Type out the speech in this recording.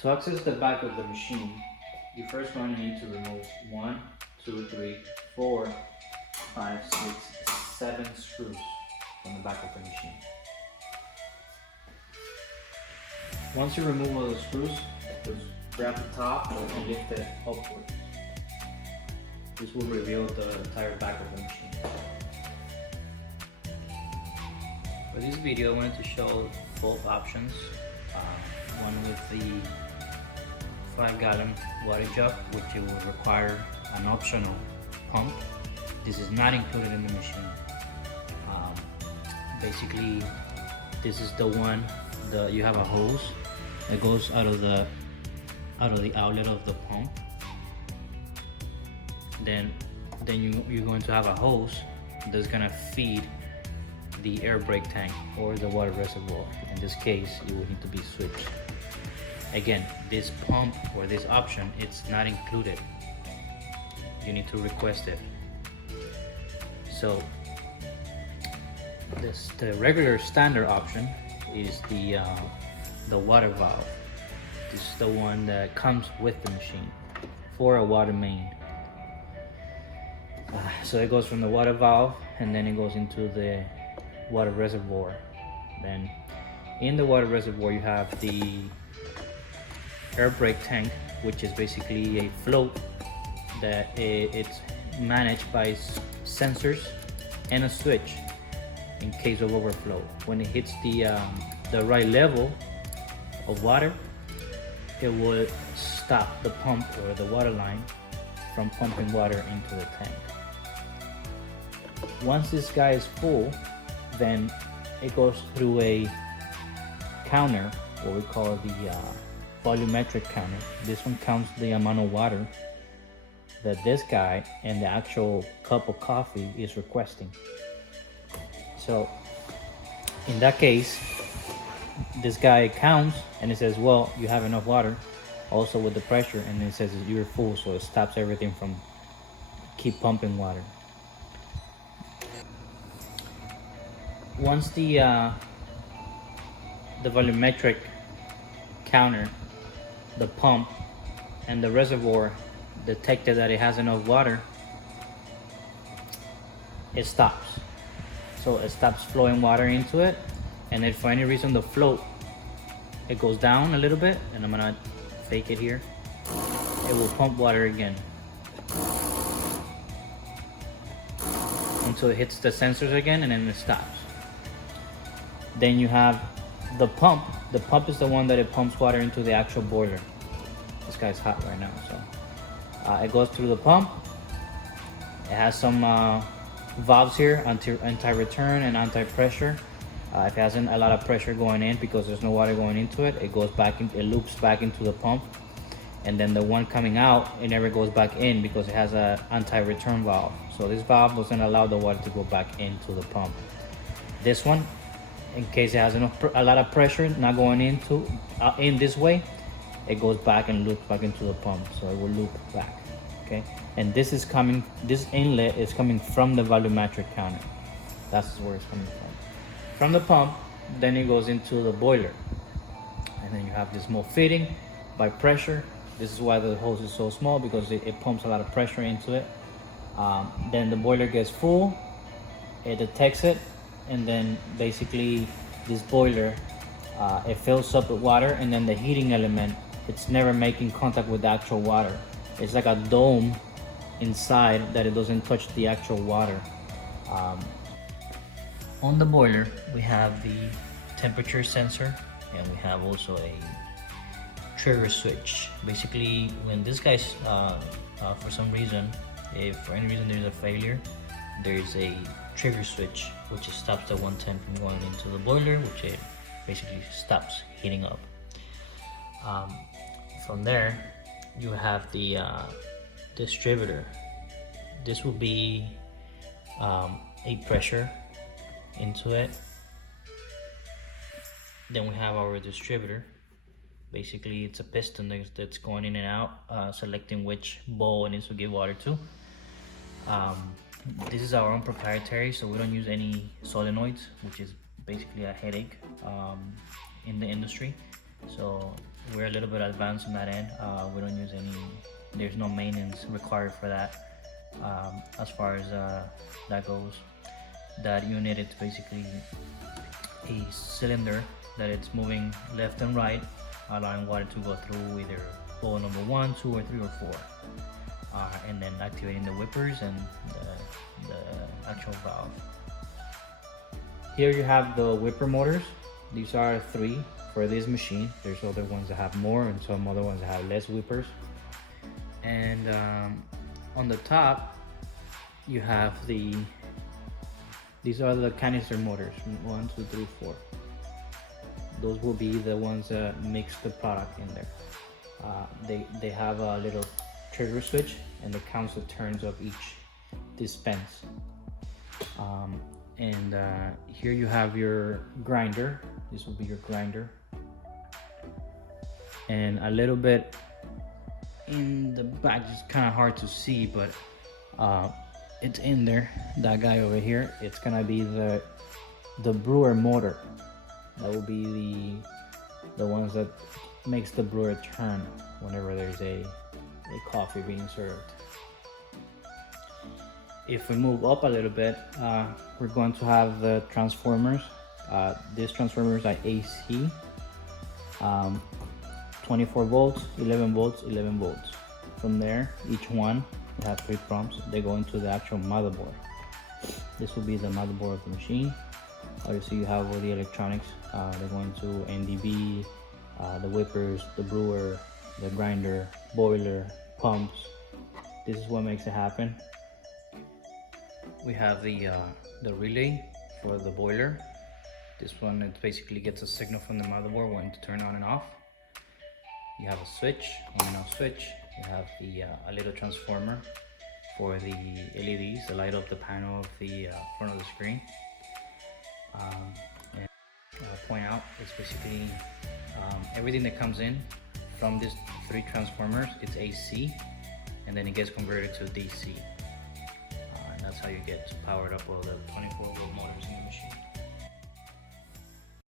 To access the back of the machine, you first going to need to remove 1, 2, 3, 4, 5, 6, 7 screws from the back of the machine. Once you remove all the screws, just grab the top and lift it upward. This will reveal the entire back of the machine. For this video, I wanted to show both options. One with the 5-gallon water jug, which it will require an optional pump. This is not included in the machine. Basically, this is the one that you have a hose that goes out of the outlet of the pump. Then you're going to have a hose that's gonna feed the air brake tank or the water reservoir. In this case, it will need to be switched. Again, this pump or this option, it's not included. You need to request it. So the regular standard option is the water valve. This is the one that comes with the machine for a water main. So it goes from the water valve and then it goes into the water reservoir. Then in the water reservoir you have the air brake tank, which is basically a float that it's managed by sensors and a switch in case of overflow. When it hits the right level of water, it will stop the pump or the water line from pumping water into the tank. Once this guy is full, then it goes through a counter, what we call the volumetric counter. This one counts the amount of water that this guy and the actual cup of coffee is requesting. So in that case, this guy counts and it says, well, you have enough water, also with the pressure, and it says you're full, so it stops everything from keep pumping water. Once the volumetric counter, the pump, and the reservoir detected that it has enough water, it stops. So it stops flowing water into it, and if for any reason the float, it goes down a little bit, and I'm gonna fake it here, it will pump water again until it hits the sensors again, and then it stops. Then you have the pump. The pump is the one that it pumps water into the actual boiler. This guy's hot right now, so it goes through the pump. It has some valves here, anti-return and anti-pressure. If it hasn't a lot of pressure going in because there's no water going into it, it goes back in, it loops back into the pump. And then the one coming out, it never goes back in because it has an anti-return valve. So this valve doesn't allow the water to go back into the pump. This one, in case it has a lot of pressure not going into in this way, it goes back and loops back into the pump, so it will loop back. Okay, and this inlet is coming from the volumetric counter. That's where it's coming from the pump. Then it goes into the boiler, and then you have this small fitting by pressure. This is why the hose is so small, because it pumps a lot of pressure into it. Then the boiler gets full, it detects it, and then basically this boiler, it fills up with water, and then the heating element, it's never making contact with the actual water. It's like a dome inside that it doesn't touch the actual water. On the boiler, we have the temperature sensor, and we have also a trigger switch. Basically, when this guy's for some reason, if for any reason there's a failure, there's a trigger switch which stops the 110 from going into the boiler, which it basically stops heating up. From there, you have the distributor. This will be a pressure into it. Then we have our distributor. Basically, it's a piston that's going in and out, selecting which bowl it needs to give water to. This is our own proprietary, so we don't use any solenoids, which is basically a headache in the industry. So we're a little bit advanced on that end. We don't use any, there's no maintenance required for that. As far as that goes, that unit, it's basically a cylinder that it's moving left and right, allowing water to go through either bowl number 1, 2, or 3, or 4, and then activating the whippers and the actual valve. Here you have the whipper motors. These are 3 for this machine. There's other ones that have more and some other ones that have less whippers. And on the top you have these are the canister motors, 1, 2, 3, 4. Those will be the ones that mix the product in there. They have a little trigger switch and it counts the turns of each dispense. And here you have your grinder. This will be your grinder. And a little bit in the back, it's kind of hard to see, but it's in there. That guy over here, it's gonna be the brewer motor. That will be the ones that makes the brewer turn whenever there's a coffee being served. If we move up a little bit, we're going to have the transformers. These transformers are AC, 24 volts, 11 volts, 11 volts. From there, each one, we have 3 pumps. They go into the actual motherboard. This will be the motherboard of the machine. Obviously, you have all the electronics. They're going to NDB, the whippers, the brewer, the grinder, boiler, pumps. This is what makes it happen. We have the relay for the boiler. This one, it basically gets a signal from the motherboard when to turn on and off. You have a switch, on and off switch. You have a little transformer for the LEDs to light up the panel of the front of the screen. And point out, it's basically everything that comes in from these 3 transformers, it's AC, and then it gets converted to DC. And that's how you get powered up all the 24 volt motors in the machine.